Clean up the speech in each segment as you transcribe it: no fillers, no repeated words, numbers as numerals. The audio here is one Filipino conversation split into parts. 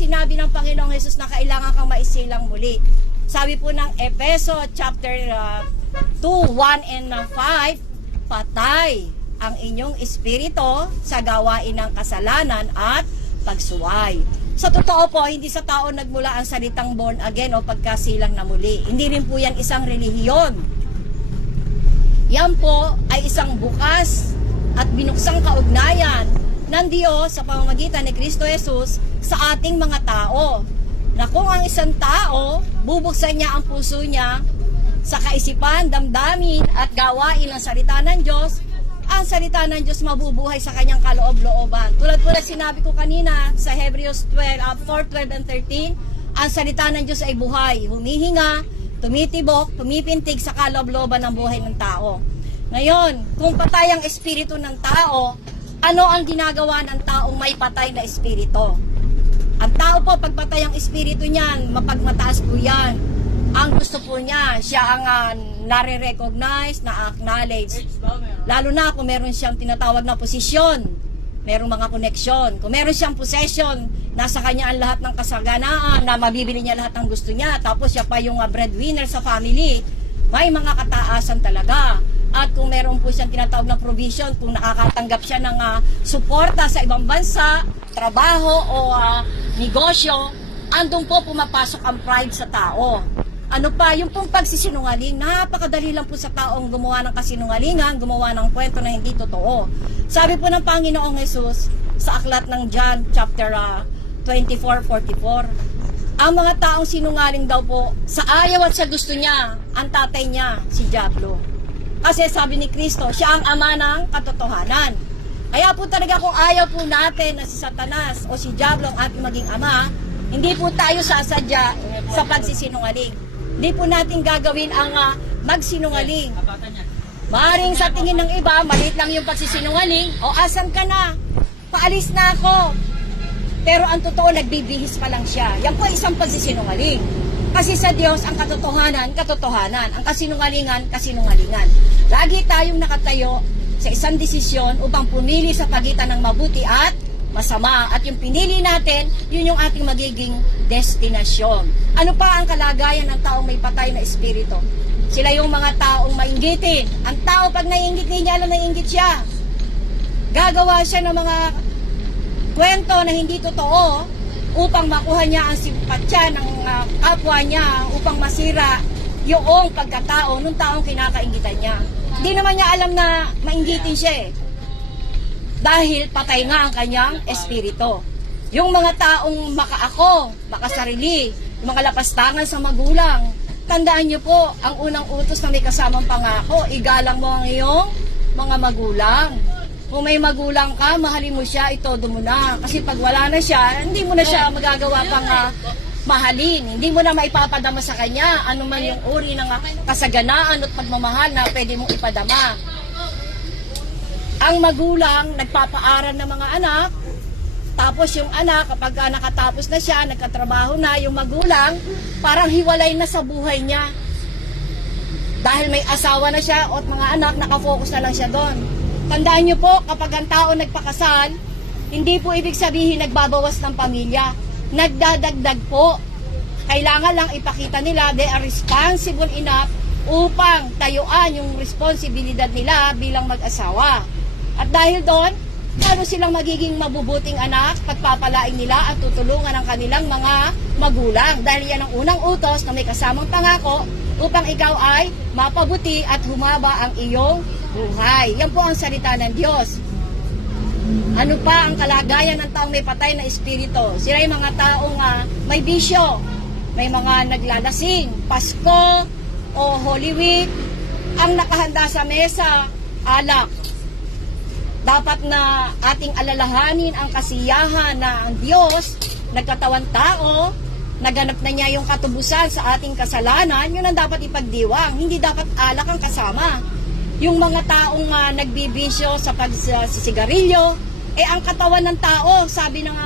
sinabi ng Panginoong Hesus na kailangan kang maisilang muli. Sabi po ng Efeso chapter 2, 1 and 5, patay ang inyong espiritu sa gawain ng kasalanan at pagsuway. Sa totoo po, hindi sa tao nagmula ang salitang born again o pagkasilang na muli. Hindi rin po yan isang relihiyon. Yan po ay isang bukas at binuksang kaugnayan ng Diyos sa pamamagitan ni Kristo Jesus sa ating mga tao. Na kung ang isang tao, bubuksan niya ang puso niya sa kaisipan, damdamin at gawain ng salita ng Diyos, ang salita ng Diyos mabubuhay sa kanyang kaloob-looban. Tulad po na sinabi ko kanina sa Hebrews 4:12 and 13, ang salita ng Diyos ay buhay, humihinga, tumitibok, pumipintig sa kaloob-looban ng buhay ng tao. Ngayon, kung patay ang espiritu ng tao, ano ang ginagawa ng taong may patay na espiritu? Ang tao po, pagpatay ang espiritu niyan, mapagmataas po yan. Ang gusto po niya, siya ang nare-recognize, na-acknowledge. Lalo na kung meron siyang tinatawag na posisyon, merong mga koneksyon. Kung meron siyang possession, nasa kanya ang lahat ng kasaganaan, na mabibili niya lahat ng gusto niya, tapos siya pa yung breadwinner sa family, may mga kataasan talaga. At kung meron po siyang tinatawag na provision, kung nakakatanggap siya ng suporta sa ibang bansa, trabaho o negosyo, andun po pumapasok ang pride sa tao. Ano pa, yung pong pagsisinungaling, napakadali lang po sa taong gumawa ng kasinungalingan, gumawa ng kwento na hindi totoo. Sabi po ng Panginoong Jesus sa aklat ng John chapter 24:44, ang mga taong sinungaling daw po, sa ayaw at sa gusto niya, ang tatay niya, si Diablo. Kasi sabi ni Kristo, siya ang ama ng katotohanan. Kaya po talaga kung ayaw po natin na si Satanas o si Diablo ang ating maging ama, hindi po tayo sasadya sa pagsisinungaling. Hindi po natin gagawin ang magsinungaling. Maaaring sa tingin ng iba, maliit lang yung pagsisinungaling, o asan ka na? Paalis na ako. Pero ang totoo, nagbibihis pa lang siya. Yan po isang pagsisinungaling. Kasi sa Diyos, ang katotohanan, katotohanan. Ang kasinungalingan, kasinungalingan. Lagi tayong nakatayo sa isang desisyon upang pumili sa pagitan ng mabuti at masama. At yung pinili natin, yun yung ating magiging destinasyon. Ano pa ang kalagayan ng taong may patay na espiritu? Sila yung mga taong mainggitin. Ang tao, pag naiinggit, hindi niya alam naiinggit siya. Gagawa siya ng mga kwento na hindi totoo upang makuha niya ang simpatya ng kapwa niya, upang masira yung pagkatao ng taong kinakainggitan niya. Hindi naman niya alam na mainggitin siya dahil patay nga ang kanyang espiritu. Yung mga taong makaako, makasarili, yung mga lapastangan sa magulang, tandaan niyo po, ang unang utos na may kasamang pangako, igalang mo ang iyong mga magulang. Kung may magulang ka, mahalin mo siya, itodo mo na. Kasi pag wala na siya, hindi mo na siya magagawa pang mahalin. Hindi mo na maipapadama sa kanya ano man yung uri ng kasaganaan at pagmamahal na pwede mong ipadama. Ang magulang, nagpapaaral ng mga anak, tapos yung anak, kapag nakatapos na siya, nagkatrabaho na, yung magulang, parang hiwalay na sa buhay niya. Dahil may asawa na siya at mga anak, nakafocus na lang siya doon. Tandaan niyo po, kapag ang tao nagpakasal, hindi po ibig sabihin nagbabawas ng pamilya. Nagdadagdag po. Kailangan lang ipakita nila they are responsible enough upang tayuan yung responsibilidad nila bilang mag-asawa. At dahil doon, lalo silang magiging mabubuting anak, pagpapalain nila at tutulungan ang kanilang mga magulang. Dahil yan ang unang utos na may kasamang pangako upang ikaw ay mapabuti at humaba ang iyong buhay. Yan po ang salita ng Diyos. Ano pa ang kalagayan ng taong may patay na espiritu? Sila yung mga taong may bisyo, may mga naglalasing, Pasko o Holy Week, ang nakahanda sa mesa, alak. Dapat na ating alalahanin ang kasiyahan na ang Diyos, nagkatawan tao, naganap na niya yung katubusan sa ating kasalanan, yun ang dapat ipagdiwang. Hindi dapat alak ang kasama. Yung mga taong nagbibisyo sa pagsisigarilyo, ang katawan ng tao, sabi ng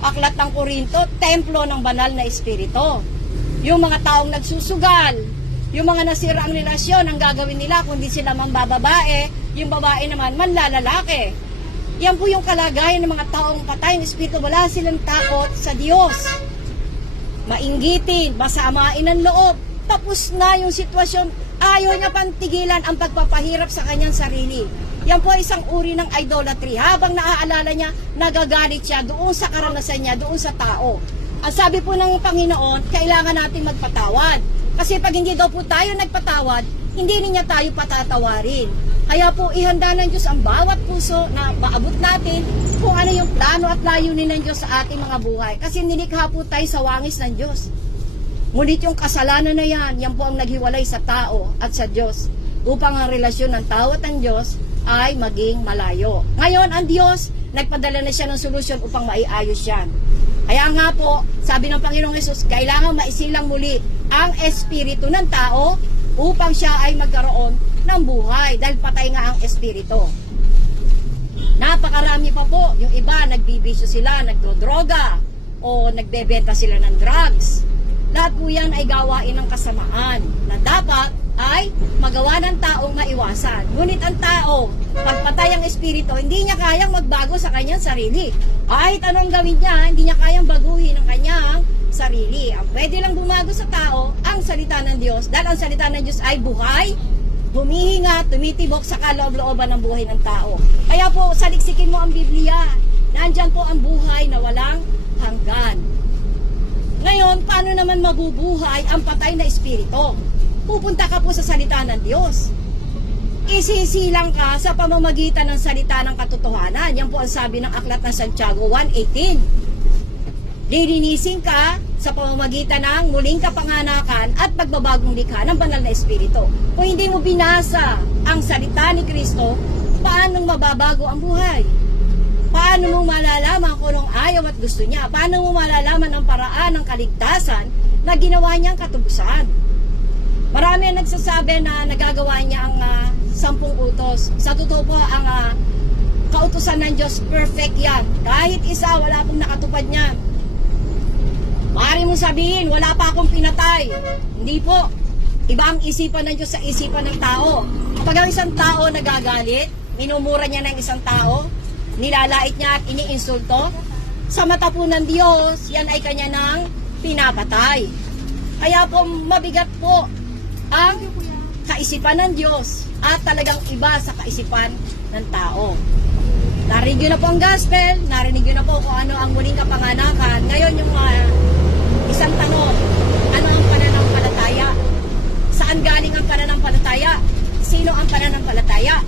aklat ng Korinto, templo ng banal na espiritu. Yung mga taong nagsusugal, yung mga nasira ang relasyon, ang gagawin nila, kundi sila mambababae, yung babae naman manlalalaki. Yan po yung kalagayan ng mga taong patay ng espiritu. Wala silang takot sa Diyos. Mainggitin, masamain ang loob. Tapos na yung sitwasyon. Ayaw niya pantigilan ang pagpapahirap sa kanyang sarili. Yan po ay isang uri ng idolatry. Habang naaalala niya, nagagalit siya doon sa karanasan niya, doon sa tao. Ang sabi po ng Panginoon, kailangan natin magpatawad. Kasi pag hindi daw po tayo nagpatawad, hindi niya tayo patatawarin. Kaya po ihanda ng Diyos ang bawat puso na maabot natin kung ano yung plano at layunin ng Diyos sa ating mga buhay. Kasi nilikha po tayo sa wangis ng Diyos. Ngunit yung kasalanan na yan po ang naghiwalay sa tao at sa Diyos upang ang relasyon ng tao at ng Diyos ay maging malayo. Ngayon, ang Diyos, nagpadala na siya ng solusyon upang maiayos yan. Kaya nga po, sabi ng Panginoong Hesus, kailangan maisilang muli ang espiritu ng tao upang siya ay magkaroon ng buhay dahil patay nga ang espiritu. Napakarami pa po. Yung iba, nagbibisyo sila, nagdodroga o nagbebenta sila ng drugs. Lahat po yan ay gawain ng kasamaan na dapat ay magawa ng taong maiwasan. Ngunit ang tao, pagpatay ang espiritu, hindi niya kayang magbago sa kanyang sarili. Kahit anong gawin niya, hindi niya kayang baguhin ang kanyang sarili. Ang pwede lang bumago sa tao, ang salita ng Diyos. Dahil ang salita ng Diyos ay buhay, humihinga, tumitibok sa kaloob-looban ng buhay ng tao. Kaya po, saliksikin mo ang Biblia. Nandyan po ang buhay na walang hanggan. Ngayon, paano naman mabubuhay ang patay na espiritu? Pupunta ka po sa salita ng Diyos. Isisilang ka sa pamamagitan ng salita ng katotohanan. Yan po ang sabi ng aklat ng Santiago 1:18. Lilinisin ka sa pamamagitan ng muling kapanganakan at pagbabagong likha ng banal na espiritu. Kung hindi mo binasa ang salita ni Kristo, paano mababago ang buhay? Paano mo malalaman kung anong ayaw at gusto niya? Paano mo malalaman ang paraan ng kaligtasan na ginawa niyang katubusan? Marami ang nagsasabi na nagagawa niya ang 10 utos. Sa totoo po, ang kautusan ng Diyos, perfect yan. Kahit isa, wala pong nakatupad niya. Maaari mong sabihin, wala pa akong pinatay. Hindi po. Iba ang isipan ng Diyos sa isipan ng tao. Kapag ang isang tao nagagalit, minumura niya ng isang tao, nilalait niya at iniinsulto, sa mata po ng Diyos, yan ay kanya nang pinapatay. Kaya po mabigat po ang kaisipan ng Diyos at talagang iba sa kaisipan ng tao. Narinig nyo na po ang gospel, narinig nyo na po kung ano ang muling kapanganakan. Ngayon yung isang tanong, ano ang pananampalataya? Saan galing ang pananampalataya? Sino ang pananampalataya?